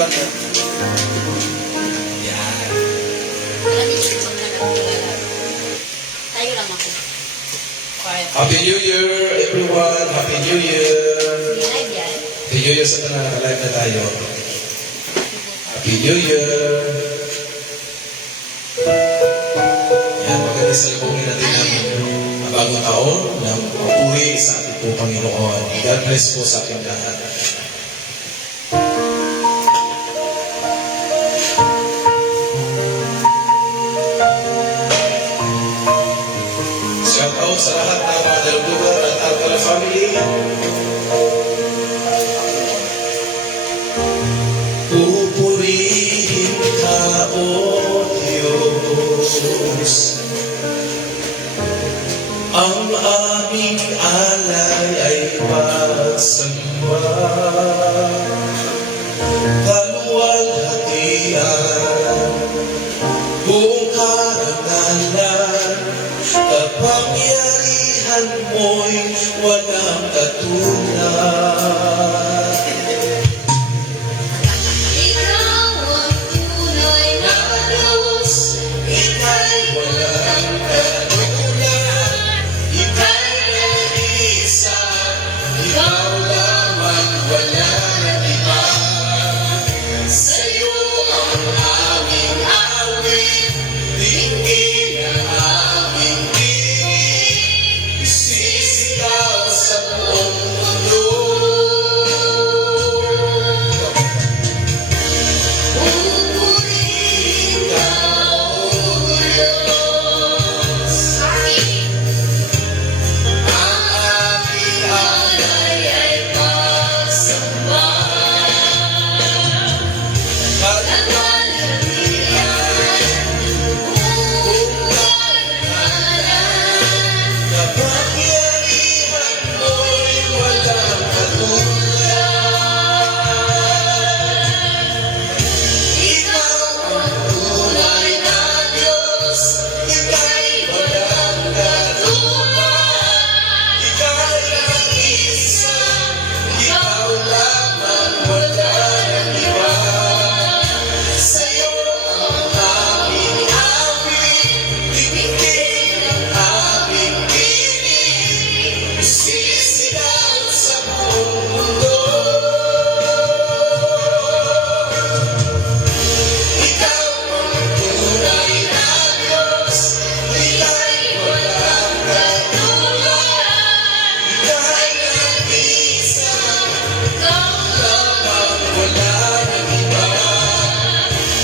tawagan mo. Yan. Tayo lang ako. Quiet. Happy New Year, everyone. Happy New Year. Hindi live yan. Happy New Year sa mga live na tayo. Happy New Year. Yan, maganda sa lubungin natin ng bagong taon na mapuhi sa ating po Panginoon. God bless po sa ating lahat. Shout out sa lahat ng mga Daluglugar at Alcala family. Pupurihin ka, O Diyos. Ang aming alay ay pagsamba. Kaluwalhatian, buong karangalan, kapangyarihan mo'y walang katulad. Ikaw ang tunay na Diyos. Ika'y walang katulad, ika'y nag-iisa, ikaw lamang wala nang iba. Sa'yo ang aming awit, dinggin ang aming tinig, isisigaw sa buong mundo. Pupurihin ka, O Diyos. Ang aming alay ay pagsamba. Kapangyarihan mo'y walang katulad. Ikaw ang tunay na Diyos, ika'y walang katulad. Ika'y nag-iisa, ikaw lamang wala nang iba. Sa'yo ang aming awit, dinggin ang aming tinig, sisigaw sa buong mundo. Ikaw ang tunay na Diyos, ika'y walang katulad. Ika'y nag-iisa, ikaw lamang wala nang iba.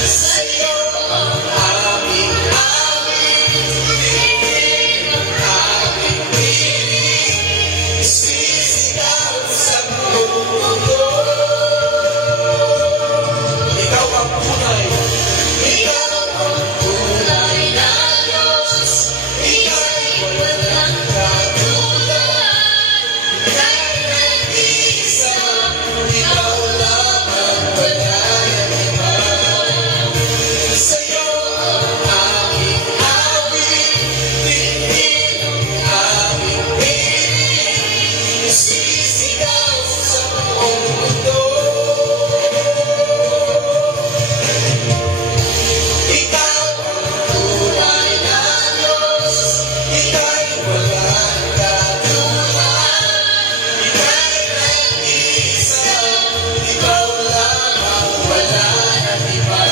Sa'yo ang aming awit, dinggin ang aming tinig, sisigaw sa buong mundo. Ikaw ang tunay, ikaw ang tunay na Diyos, ika'y walang katulad. Ika'y nag-iisa, ikaw lamang wala nang iba. Sa'yo ang aming awit, dinggin ang aming tinig, sisigaw sa buong mundo. Ikaw ang tunay na Diyos, ika'y walang katulad. Ika'y nag-iisa, ikaw lamang wala nang iba.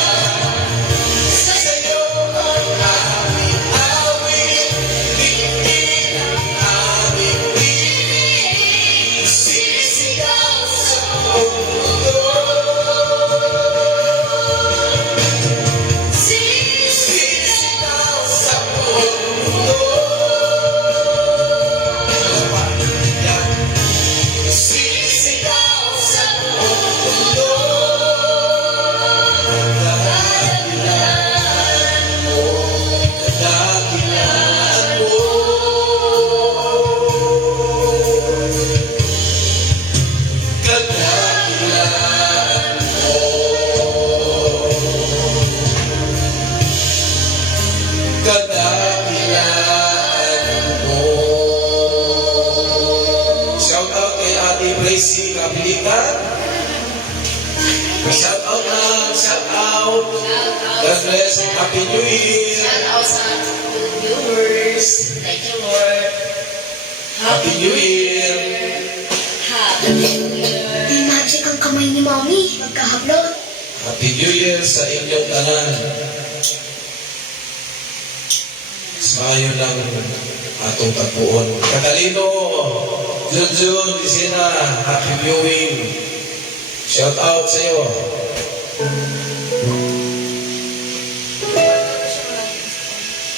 Sa'yo ang aming awit, dinggin ang aming tinig, sisigaw sa buong mundo. Sisigaw sa buong mundo. Yan. Sisigaw sa buong mundo. Kadakilaan mo, kadakilaan mo. Kadakilaan mo. Kadakilaan mo. Shout out kay Ate Gracie Kapilikan. Shout out na, shout out. God bless. Happy New Year. Shout out sa viewers. Thank you, Lord. Happy New Year. Happy New Year. May magic ang kamay ni Mommy. Magkahablot. Happy New Year sa inyong tanan. Samayo lang atong tagpuon. Catalino, Junjun, Isina, happy viewing. Shout out sa iyo.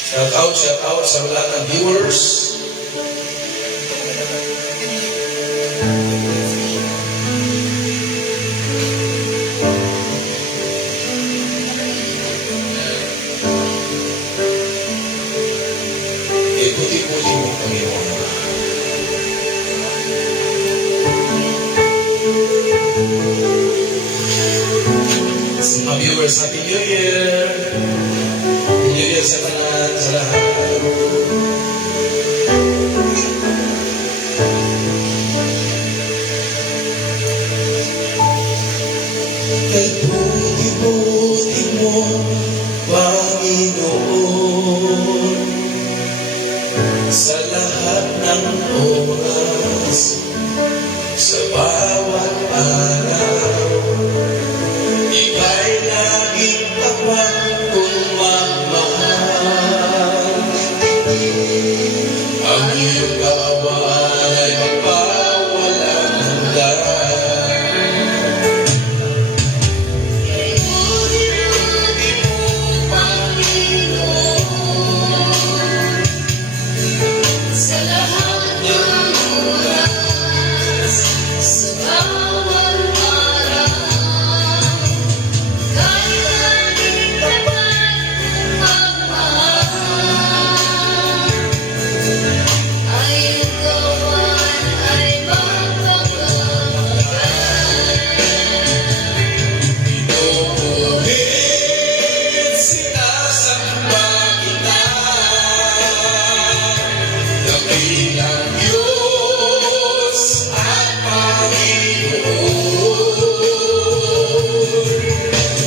Shout out sa lahat ng viewers. Ikuti-kuti mo, Panginoon. Sa mga viewers, Happy New Year! Happy New Year sa kanan, sa lahat. Kay buti-buti mo, Panginoon, sa lahat ng oras, sa bawat araw, ika'y laging tapat kong magmahal. Ang iyong kaawaan ay magpawalang hanggan. Buti-buti mo, Panginoon, Sa lahat ng oras, sa bawat araw, kahit laging tapat kong magmahal, ay ikawan ay magpapagabay. Inuulit sinasamba kita, dakilang Diyos at Panginoon.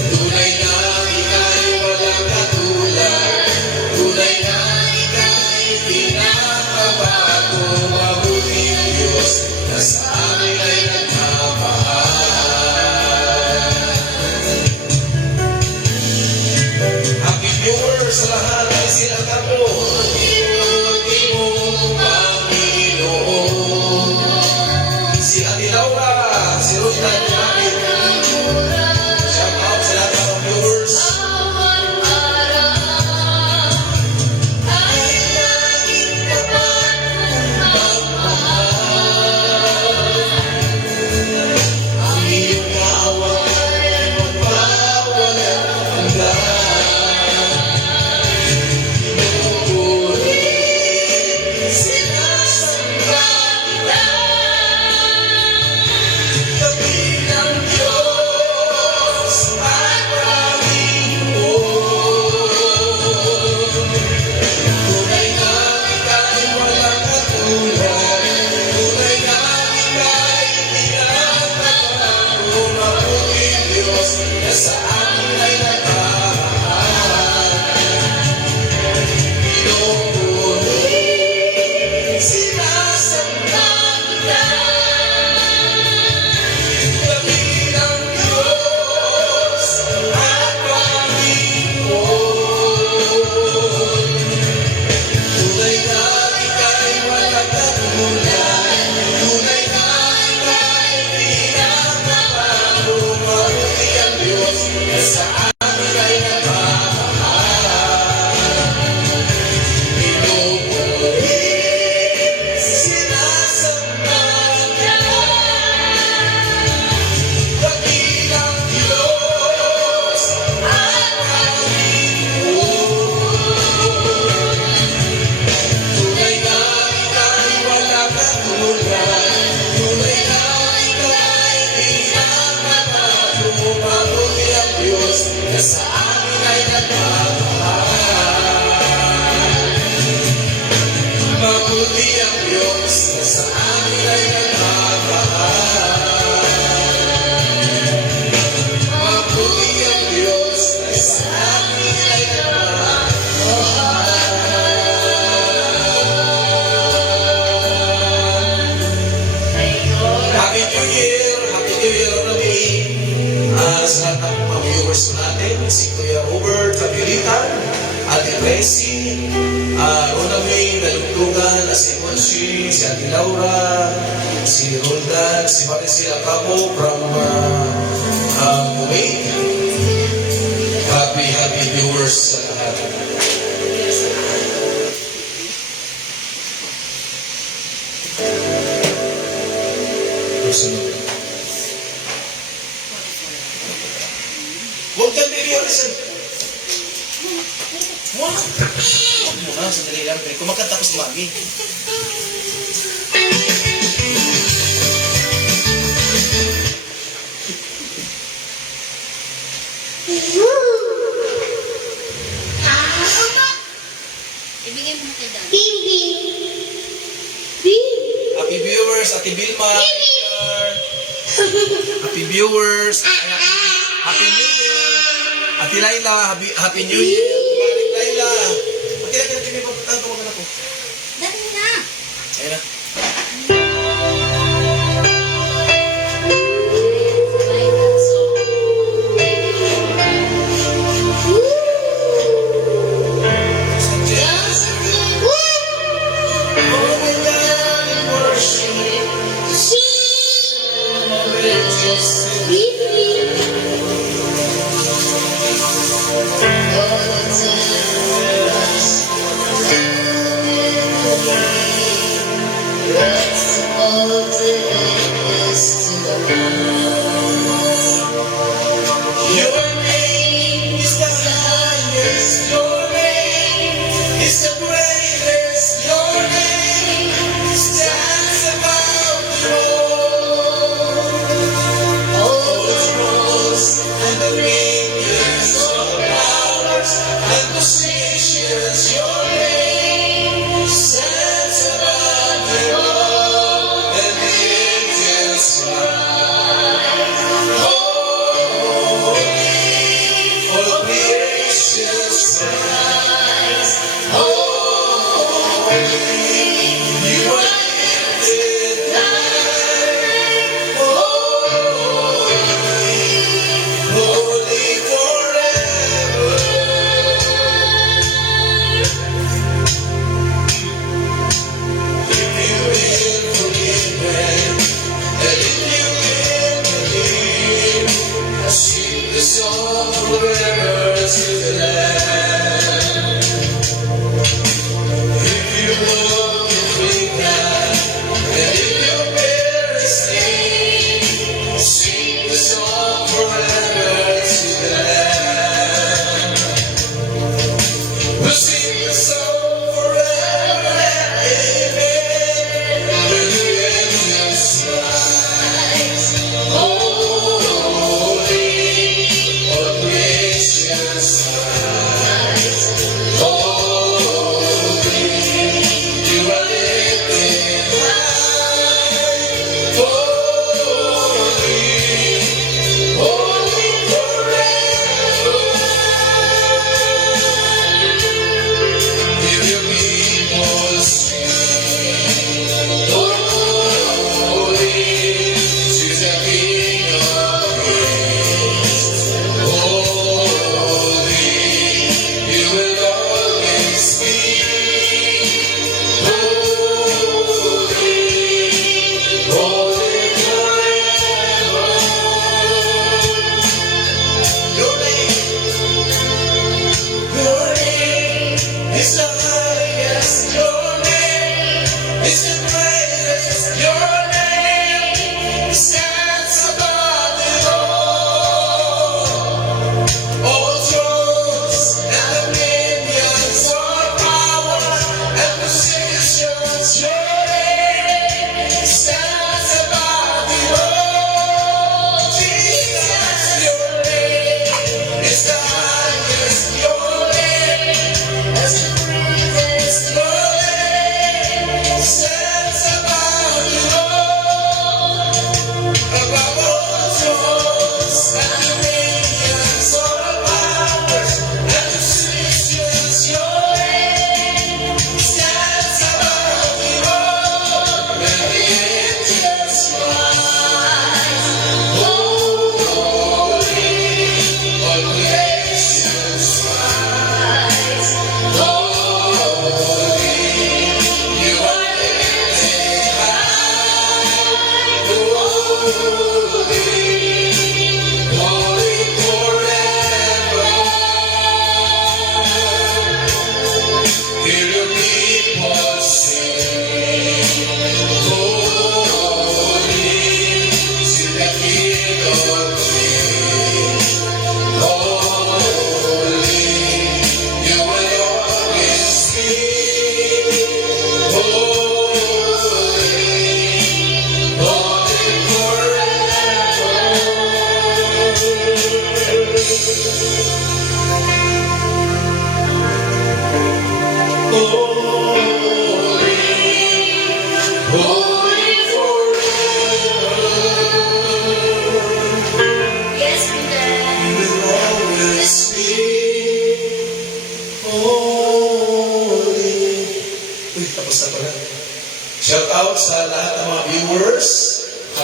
Tunay na ika'y walang katulad, tunay na ika'y pinakabago, mabuting Diyos na sa amin ay nagmamahal. Happy New Year sa lahat ay sila tapo. Buti mo, Panginoon. Si Ate Laura, si Ruth Nagamit. Shout out sa lahat ng viewers. Bawat araw, ay laging tapat kong magmahal. Ang iyong kaaway ay magpawalang hanggan. Inuulit sinasamba kita, dakilang New Year! Happy New Year, Rami! Sa lahat ng mga viewers natin, si Kuya Robert Abilitan, Ate Tracy, Rona May, Naluglugan, si Monchi, si Ate Laura, si Roldan, si Maricel Acabo from Kuwait. Happy viewers sa lahat. Susunod. Huwag kang bibigyan Rizal. Huwag mo na, sandali lang. Kumakanta ko si Mami. Ibigay mo na kay Dad. Bing, bing. Bing. Happy viewers, Ate Vilma. Happy viewers. Happy New Year. Ate Laila, Happy New Year. Ate Laila. Ate may papuntahan ko na po. Dali na! Ayun na.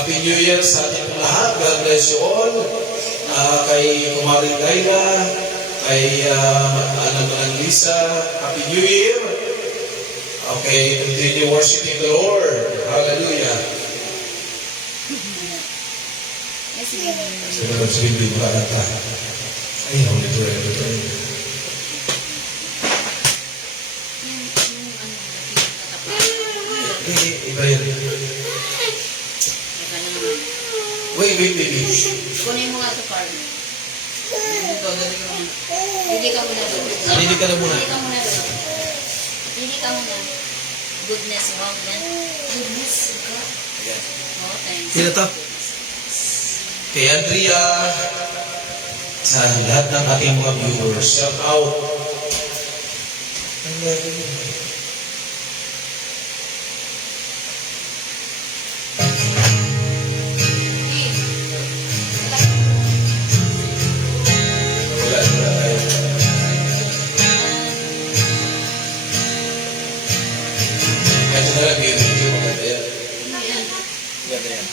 Happy New Year sa ating lahat. God bless you all. Kay Kumaring Laila, kay Anang Lisa, Happy New Year. Okay, continue worshiping the Lord. Hallelujah. Sabi sa Biblia, makakata. Ay, Holy Spirit. Iba yun. Wait. Kunin mo nga ito, Carl. Hindi ka muna doon. Hindi ka na muna. Hindi ka muna doon. Hindi ka muna. Goodness, wow, yan. Goodness, God. Ayan. Oh, thanks. Sino to? Kay Andrea, sa lahat ng ating mga viewers, shout out. Ang gagawin mo. Wala tayo. Medyo na lang yung video maganda yan. Maganda yan.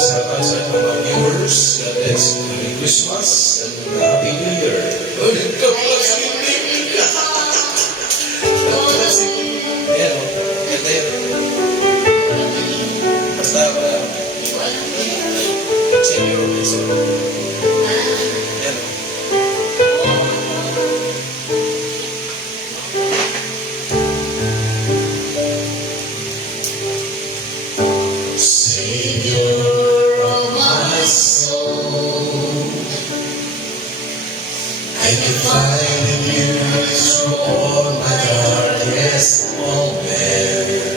Sa mga viewers, God bless. Merry Christmas and Happy New Year. Ulit ka pa si Biblia. Ayan o. Ganda yan. Basta ba? Senior officer. Ayan o. Savior of my soul, I can find in you through all my darkest moment.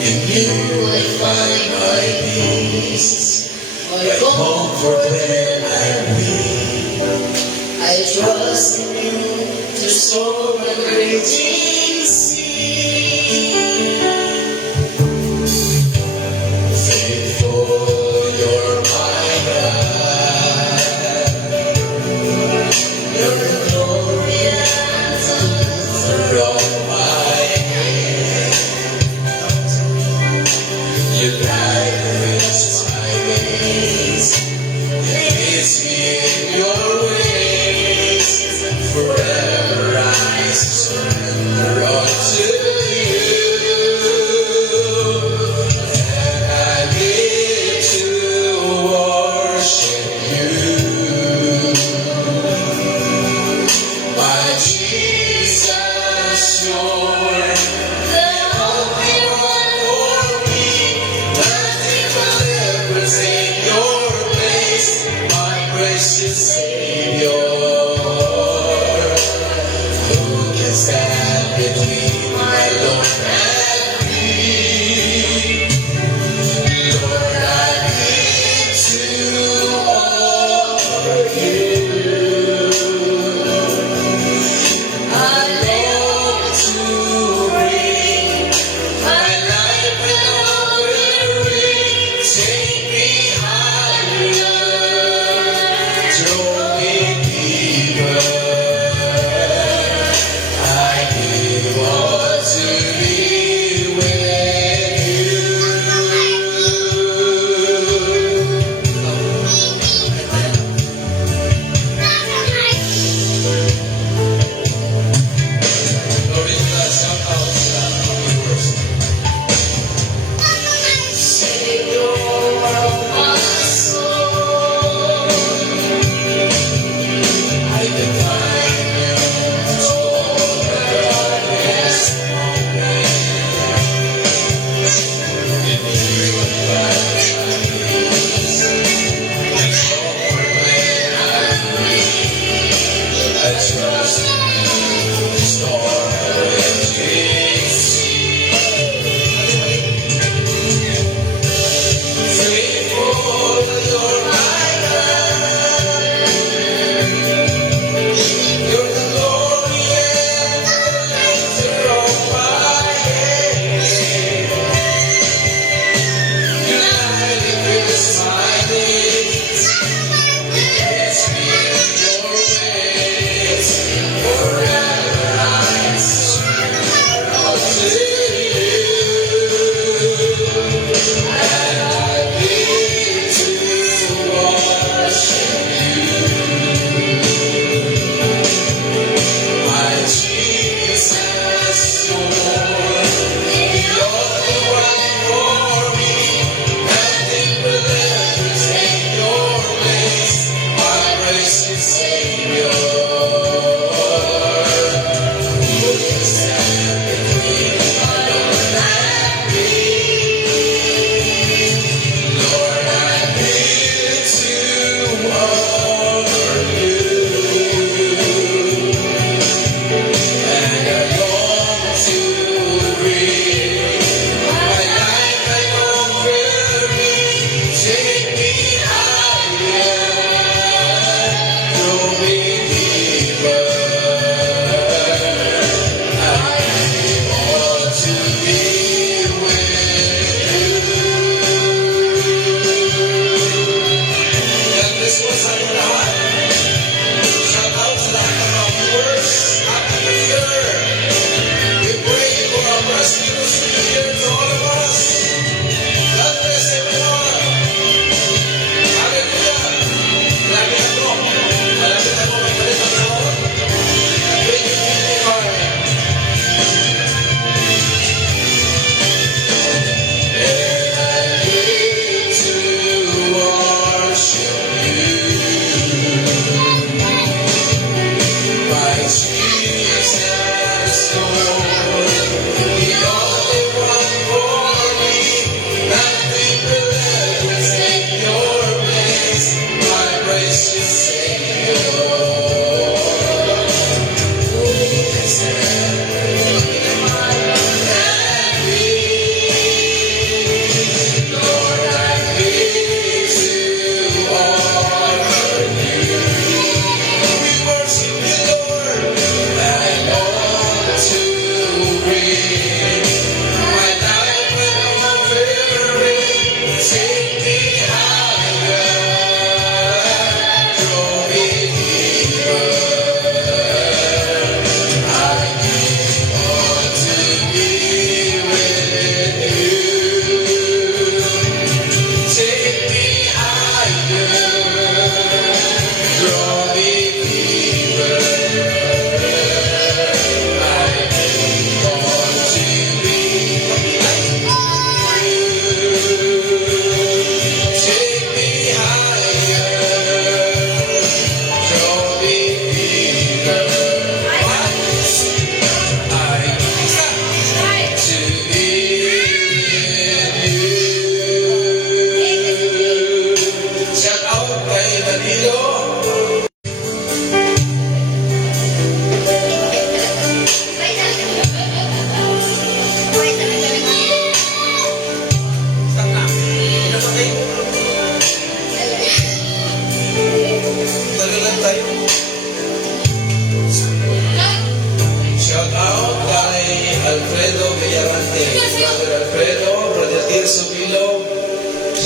In you I find my peace, my comfort when I'm weak. I trust in you To storm and raging sea. Faithful, you're my God. Your glory answers all my head. You guide me my ways. You lead me in your ways. Forever I surrender.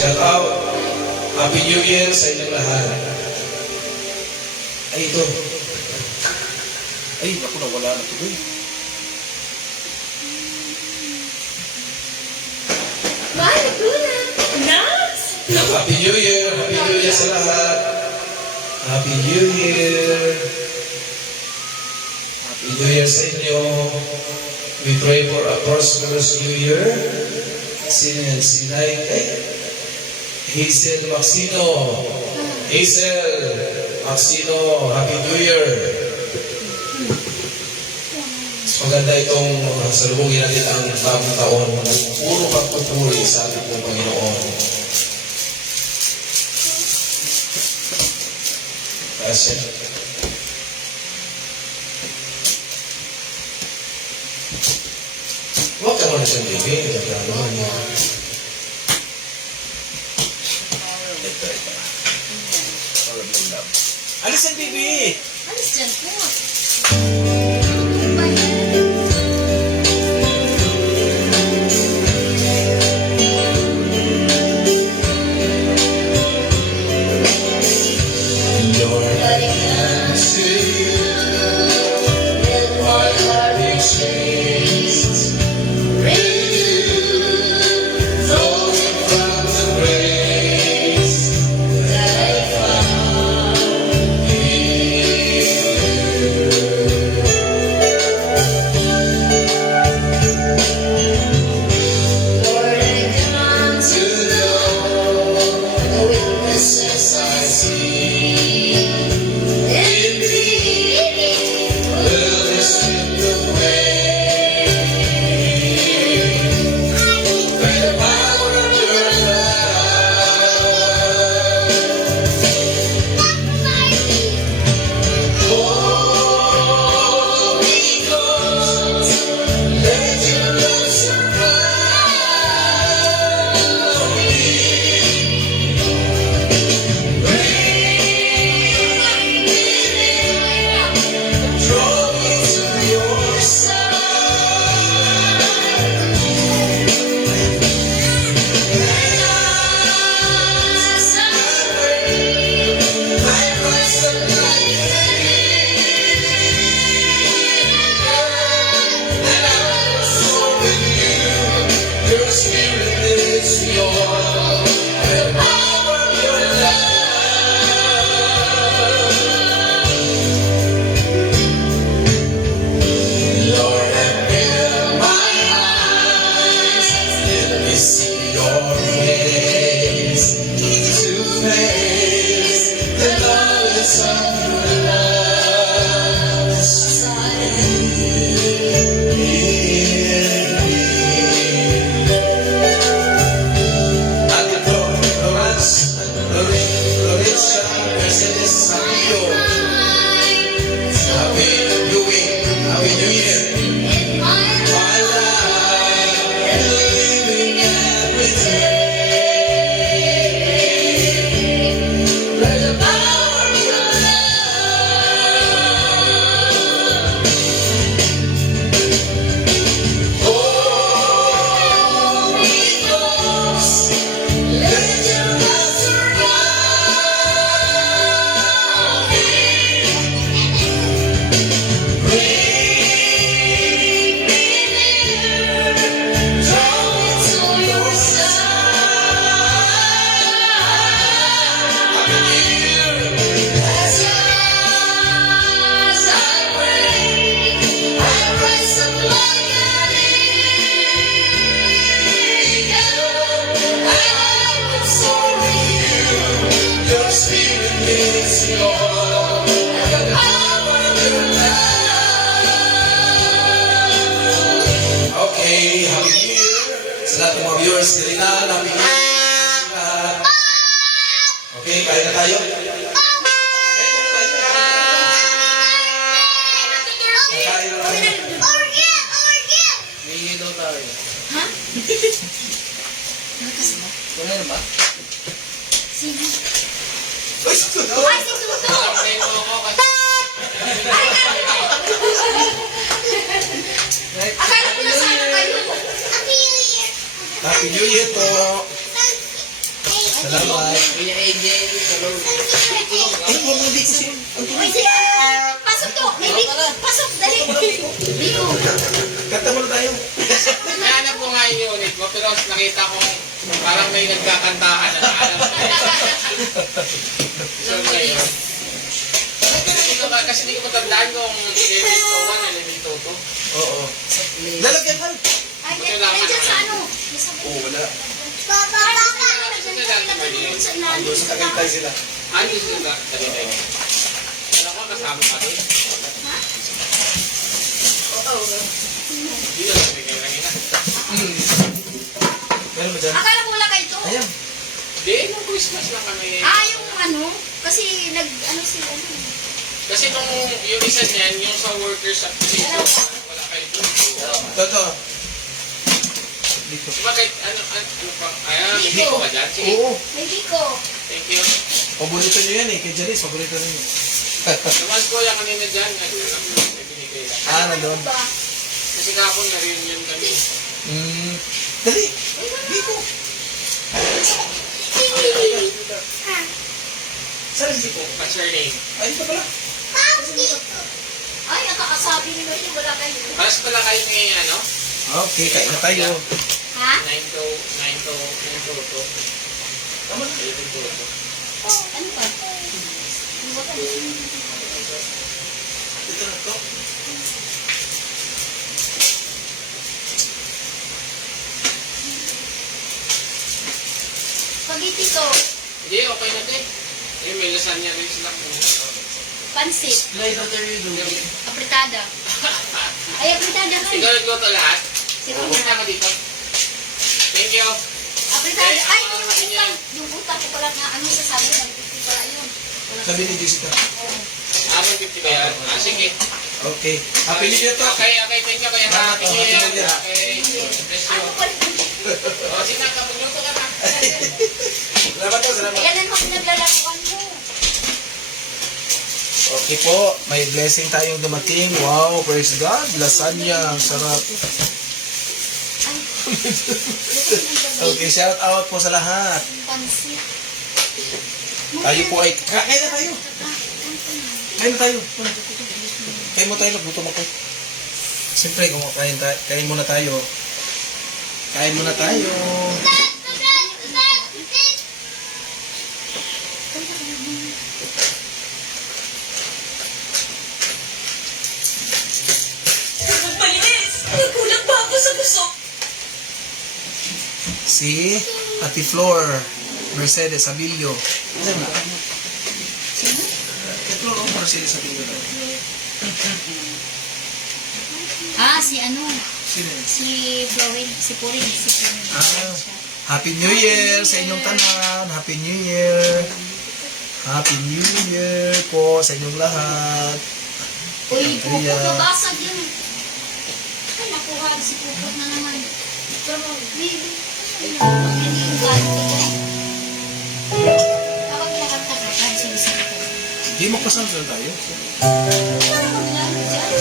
Shout out. Happy New Year sa inyong lahat. Ay, ito. Ay, naku, nawala na ito. Bye, Luna. Nice. Happy New Year! Happy New Year sa lahat! Happy New Year! Happy New Year sa inyo! We pray for a prosperous New Year. Si Hazel Maxino. Hazel Maxino, Happy New Year! Mas maganda itong salubungin natin ang bagong taon. Puro pagpupuri sa ating pong Panginoon. Kasi, huwag ka muna siyang bibig. Alis ang bibi! Alis dyan po. Lord, I can see in my heart exchange. Flowing from the grace that I found Lord, I come to know the weaknesses I see in me. Will this slip away? By the power of your love. Holy Ghost, let your love surround me. Draw me to your side. As I pray, I rise up like an eagle, and I will soar with you. Your spirit is pure, the power of your love. Lord, open my eyes, let me see your face, to face the knowledge of your love. Ate Florence, Florencia, Mercedes Santo, Happy New Year. My life, living every day, by the power of your love. Holy Ghost, let your love surround me. Bring me near, draw me to your side. Happy New Year. As I pray, I rise up like an eagle, and I will soar with you. Your spirit is pure, and the power of your love. Okay, Happy New Year sa lahat ng mga viewers dito na. Happy New Year sa lahat. Okay, kaya na tayo? Kakain na tayo. May daw tayo. Ha? Lakas mo? Wala na ba? Sino? Uy, suto! Ay, si Tuto! Akala ko na sana kayo. Happy New Year po! Salamat. Kuya AJ, tulong. Ay, huwag mo dito siya. Uy, sige! Pasok to! May biko! Pasok! Dali! Biko! Kanta muna tayo. Nahanap ko nga yung unit mo, pero nakita ko parang may nagkakantahan na alam ko. So, ngayon. Kasi hindi ko matandaan kung elemento 1 elemento 2. Oo. Lalagyan ka. Ay, nandiyan sa ano? Oo, wala. Papa! Ando sa kakantay sila. Ano sila? Dali tayo. Alam ko, kasama ka doon. Hindi na sabi kayo kanina. Meron mo dyan? Akala ko wala kayo to. Ayan. Hindi, nung Christmas lang kami. Yung ano? Kasi ano sila ano? Kasi nung yung isa niyan, yung sa workers application, wala kayo doon. Toto. Dito. Diba kahit ano pa, hindi ko ba dyan? Sige, Oo. May biko. thank you. Paborito nyo yan eh. Kay Janice, paborito ninyo. Naman ko yung kanina dyan, may binigay lang. Nandun. Ba? Kasi kapon na rin yun kami. Dali. Dito. Saan ang dito? What's your name? Ay, dito pala. Ay, nakakasabi ni Martin, wala kayo. Paras pala kayo ngayon, ano? Okay, kain na tayo. Ha? 9 to 2. Tama na. 11 to 2. Ano ba? Ano ba? Dito na to. Spaghetti to. Hindi, okay na din. Eh, may lasagna rin sila. Pansit. Like, what are you doing? Apritada. Ay, apritada ka. Ikaw nagluto lahat? Sino Pupunta na? ka dito. Thank you. Apritada. Ay, yung utang. Yung utang ko pala na ano sasabi. Nag-50 pala yun. Sabi ni Jessica. Abang 50 ba yan? Sige. Okay. Happy New Year to. Okay, thank you. Kaya Salamat Happy po, New Year. Happy New Year. Okay. Bless you. Ano pa rin? O, sige, kapagluto ka na. Salamat po, salamat. Ayan ang mga naglalakuan mo. Okay po, may blessing tayong dumating. Wow, praise God. Lasagna, ang sarap. Ay. Okay, shout out po sa lahat. Pansit. Tayo po ay... Kain na tayo. Kain na tayo. Kain mo tayo, naglutom ako. Siyempre, kung kain muna tayo. Kain muna tayo. Malinis! Nagkulang pa ako sa busok. Si Ate Flor Mercedes Abilio. Sino na? Ate Flor o Mercedes Abilio? Si ano? Sino yun? Si Florine. Si Puring. Si Puring. Happy New Year sa inyong tanan. Happy New Year. Happy New Year po sa inyong lahat. Uy, pupot Ayan. mabasag yun. Ay, nakuha. Si pupot na naman. Pero, baby. Hindi yung galit ka dyan. Kapag kinakanta ka, kahit sinisip ka. Di magpasamsal tayo. Ano maglalaro dyan?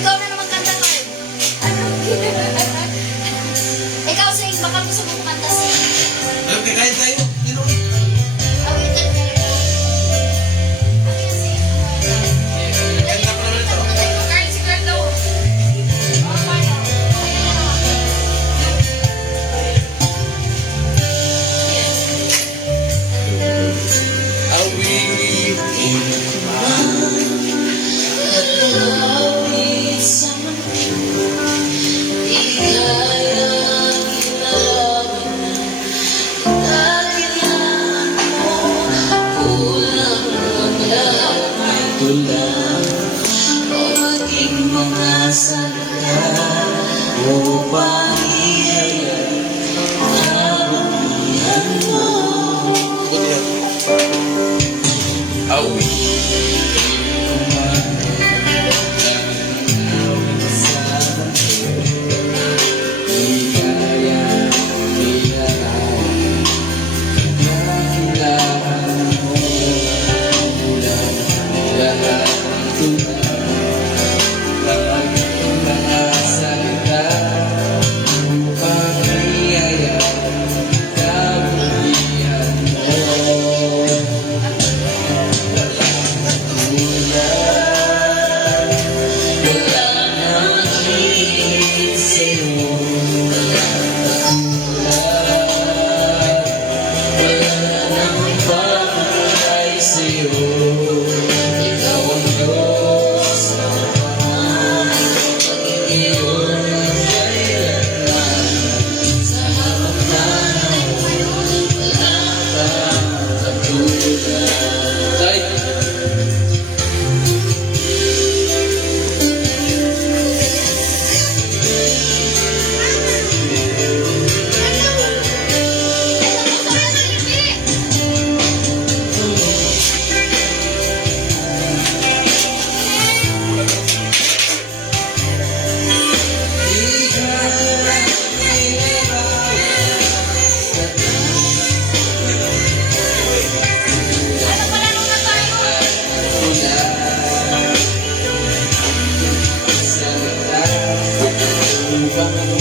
Ikaw na naman kanta ka. Ano? Ikaw, sing. Baka gusto mo kumanta, sing. Alam, kakain tayo. Nilong. Awitin mo. Awitin, sing. Kanta pa naman ito. Kahit si Carlo. Oh, Carlo. Pag kami.